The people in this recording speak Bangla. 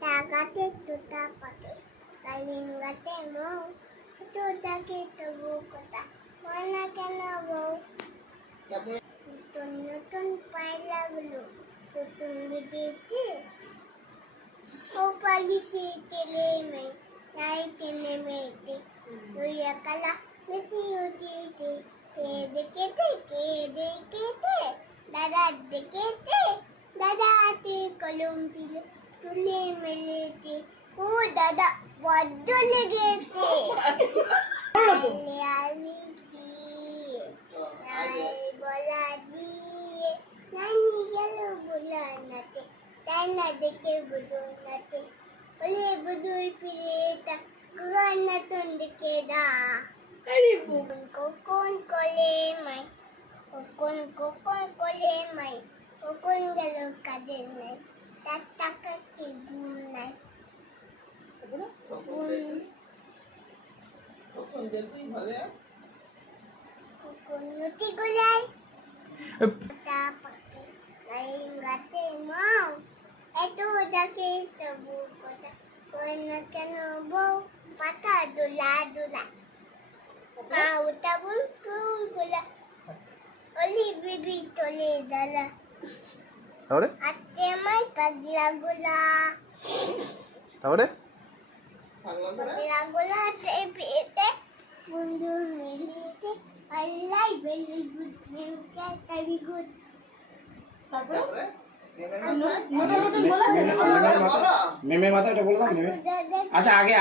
Tagate tuta pake, kalingate mo. Tuta kita bukota, mana kena bau. Nutun paila bulu, tutun biditi. Opali titile me, nai tine mete. Tuya kala meti utiti, kede kete. Dada dekete, dada ati kolum tile. Tule melete, oh dada বড্ড লেগেছে আলিতি নাই বলা দিয়ে নানি গেল বুলানাতে তাই না দেখে বুলানাতে বলে বুদুই ফিরে গানা টন দেখে দা আরে কোন কোলে মাই কোন কোলে মাই কোন গেল কাদের নাই টাকা কি গুণ নাই কখন যেতেই ভালো কখন নটি গোলাই তা পাকে লাইঙ্গাতে মাও এত ডাকে তবু কথা কই না কেন বউ পাতা দোলা মাও তবু গোলা ওলি বিবি তোলে দালা তাহলে আতে মাই পাগলা গোলা তাহলে পাগলা গোলা টেপিতে বন্ধু মিলিতে আল্লাহ ভেরি গুড ভেরি গুড তারপরে মেমের মাথা এটা বলে দাও মেমে আচ্ছা আগে